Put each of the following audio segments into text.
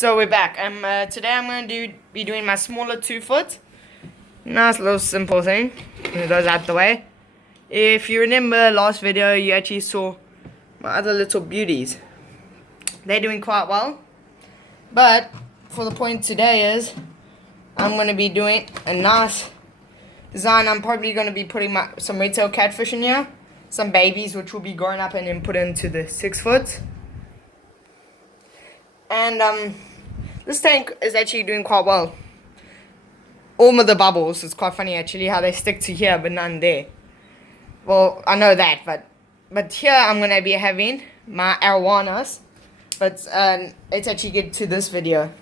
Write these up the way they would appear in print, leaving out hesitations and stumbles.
So we're back. Today I'm going to be doing my smaller 2-foot. Nice little simple thing. It goes out the way. If you remember last video, you actually saw my other little beauties. They're doing quite well. But for the point today is, I'm going to be doing a nice design. I'm probably going to be putting some red-tailed catfish in here. Some babies which will be growing up and then put into the 6-foot. And this tank is actually doing quite well. All of the bubbles, it's quite funny actually how they stick to here but none there. Well, I know that, but here I'm going to be having my arowanas. But it's actually good to this video.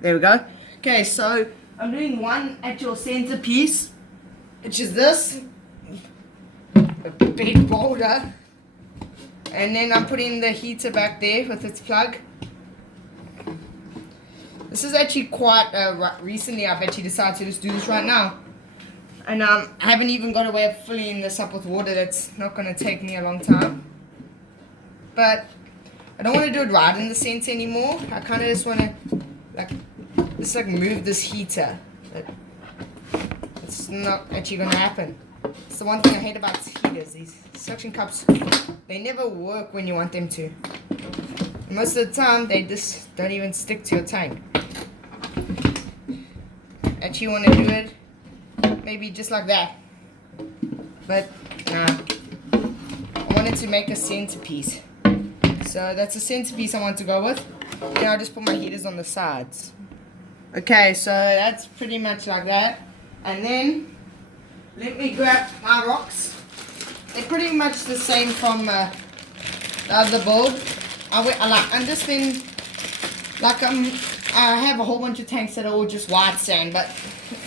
There we go. Okay, so I'm doing one actual centerpiece, which is this. A big boulder. And then I'm putting the heater back there with its plug. This is actually quite recently. I've actually decided to just do this right now. And I haven't even got a way of filling this up with water. That's not going to take me a long time. But I don't want to do it right in the center anymore. I kind of just want to move this heater. But it's not actually going to happen. It's the one thing I hate about heaters. These suction cups, they never work when you want them to. Most of the time, they just don't even stick to your tank. Actually want to do it maybe just like that. But, nah. I wanted to make a centerpiece. So that's a centerpiece I want to go with. Then I'll just put my heaters on the sides. Okay, so that's pretty much like that. And then let me grab my rocks. They're pretty much the same from the other board. I have a whole bunch of tanks that are all just white sand, but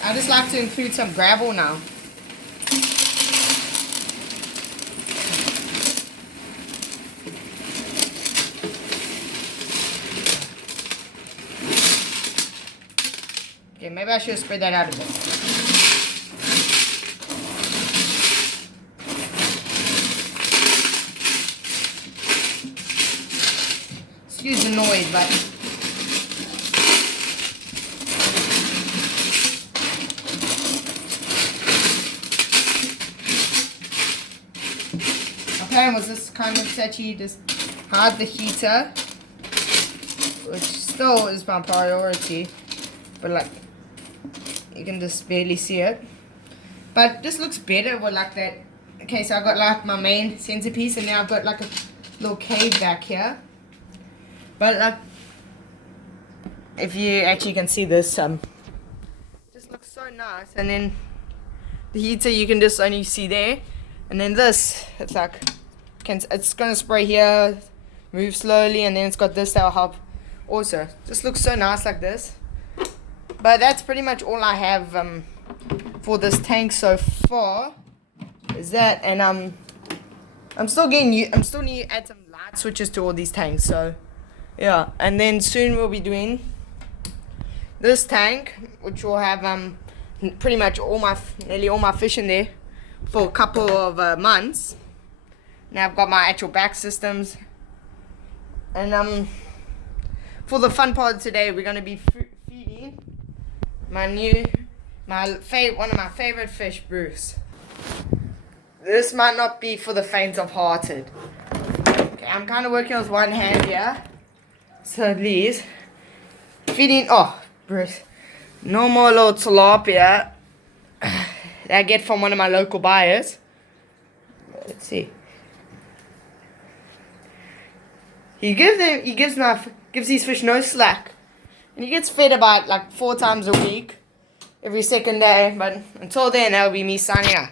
I just like to include some gravel now. Okay, maybe I should spread that out a bit. Excuse the noise, but my plan was this kind of actually just hide the heater, which still is my priority, but like you can just barely see it. But this looks better with like that. Okay, so I got like my main centerpiece, and now I've got like a little cave back here. But like, if you actually can see this, just looks so nice. And then the heater you can just only see there, and then this, it's like, it's gonna spray here, move slowly, and then it's got this that'll help. Also, just looks so nice like this. But that's pretty much all I have for this tank so far. Is that, and I'm still need to add some light switches to all these tanks. So. Yeah, and then soon we'll be doing this tank, which will have pretty much nearly all my fish in there for a couple of months. Now I've got my actual back systems, and for the fun part of today, we're gonna be feeding one of my favorite fish, Bruce. This might not be for the faint of hearted. Okay, I'm kind of working with one hand here. So these feeding, Bruce, normal little tilapia that I get from one of my local buyers. Let's see. He gives these fish no slack, and he gets fed about like 4 times a week, every second day. But until then, that'll be me signing out.